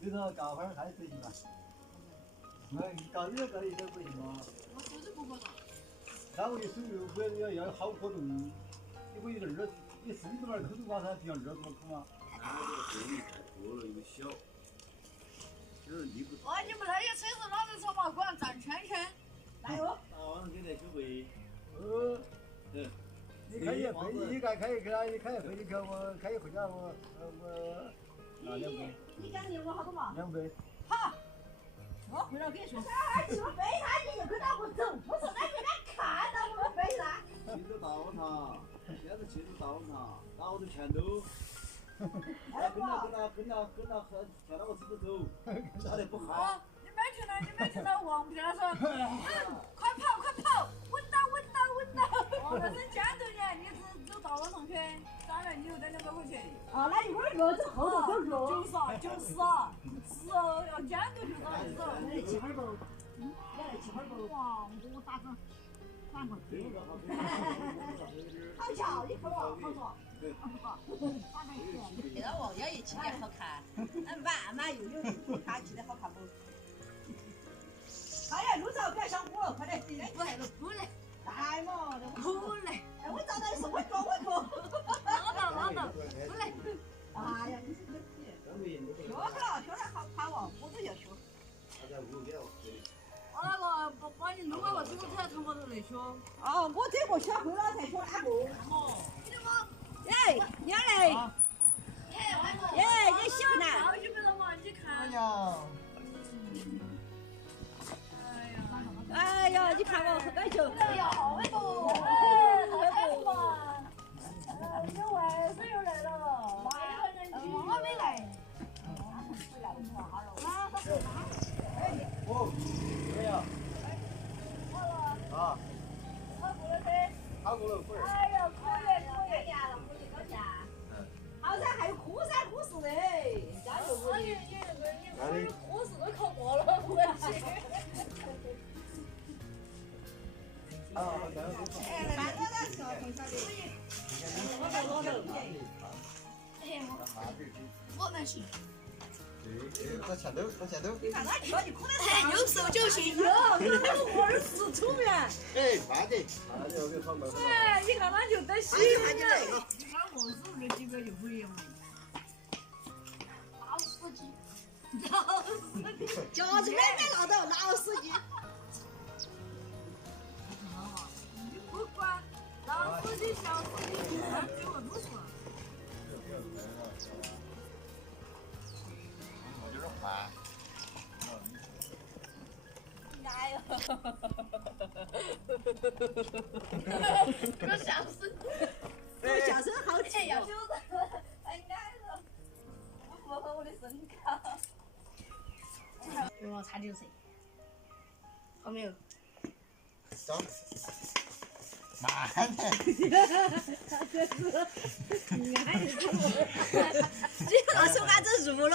你说搞会儿还可以嘛？那搞这个搞一点不行吗？我手就不活动。那我的手又要好活动，你会有点热，你身子嘛口子马上就要热怎么可嘛？那这个声音太多了，有点小，就是你不。哦，你们那些车子哪能从嘛？果然转圈圈。来哟！大晚上给那去喂。嗯。你开一回，你该开一个，你开一回你票我开一回家我2倍。你讲你我好多嘛？2倍。好。我回来跟你说。哎，去飞他，你就跟到我走。我说那给他看到我们飞他。庆祝大旺场，现在庆祝大旺场，打我的拳头。跟他，跳到我车子走，他得不嗨。你没听到王平他说，快跑，稳到！我那是监督你，你只走大旺场去，当然你又得200块钱。啊，那一会儿热，这后头都热。就是啊，是哦，要监督就是啊，是哦。来气泡不？来气泡不？哇，我打针，反过去。好巧，你看我，好说。这个哦，要一起来好看，慢慢又有看起来好看不？快点，路上不要想我了，快点！不来了，不来，来嘛，不来。哎，我找到是我做。拉倒，不来。哎呀，你是个屁！学了好看哦，我都要学。我那个把你弄了，这个才他妈的那学。哦，我这个学会了才学那个。你怎么？哎，娘嘞！耶，你喜欢哪？好久没了嘛，你看。哎呀。哎呀，你看我喝杯酒。哎呀，好多，太多嘛。有外甥又来了，我没来。哦，怎么样？啊。好过了，哎呀，可以。好噻，还有科3、科4的，加油！你科4都考过了，回去。我能行。到前头。你看他去了，你可能有手就行。有我儿子出面。哎，慢点，我给放到。哎，你看他就得洗看你那个。你看我是不是几个就不一样了？老司机。夹子没拿到，老司机。你不管老司机、小司机，他给我都说。我就是慢。哎呦！这个相声，这相声好听呀，哦。就是太矮了，不符合我的身高。我差9岁。好没有？走。慢点。你那手俺真入了。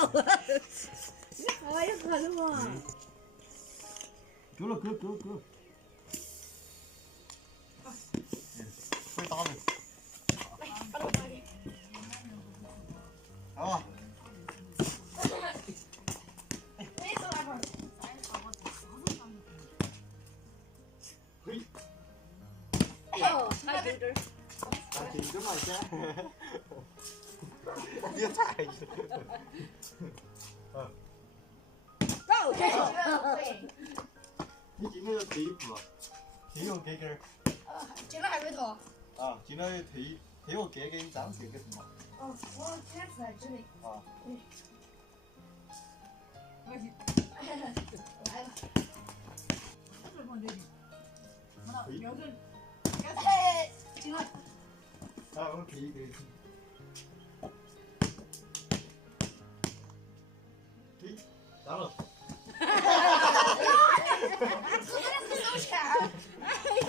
你还有啥的嘛？够了。会打人。好。你说那会儿，哦，差1点。停止嘛先。别踩着。走，结束。你今天要退一步了，退我哥哥。今天还没脱。啊，今天退我哥哥，你张这个什么？哦，我今天吃来吃的。啊。我去。来了。这是放这里。看到标准。哎，进来。来，我退一个。退，到了。收钱。哎呦，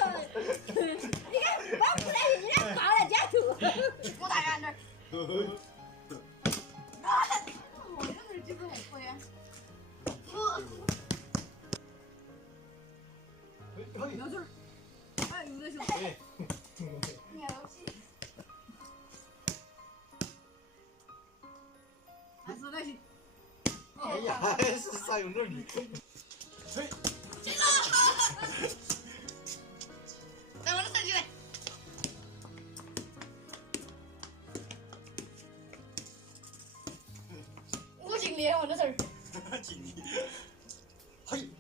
你看把不来，你俩挂了家头。我大眼点。我这是几个还可以。标准。哎，有点凶。牛气。还是那些。哦。哎呀，还是少用点力。进了。再把它站起来。我尽力了，我这事儿。尽力。嘿。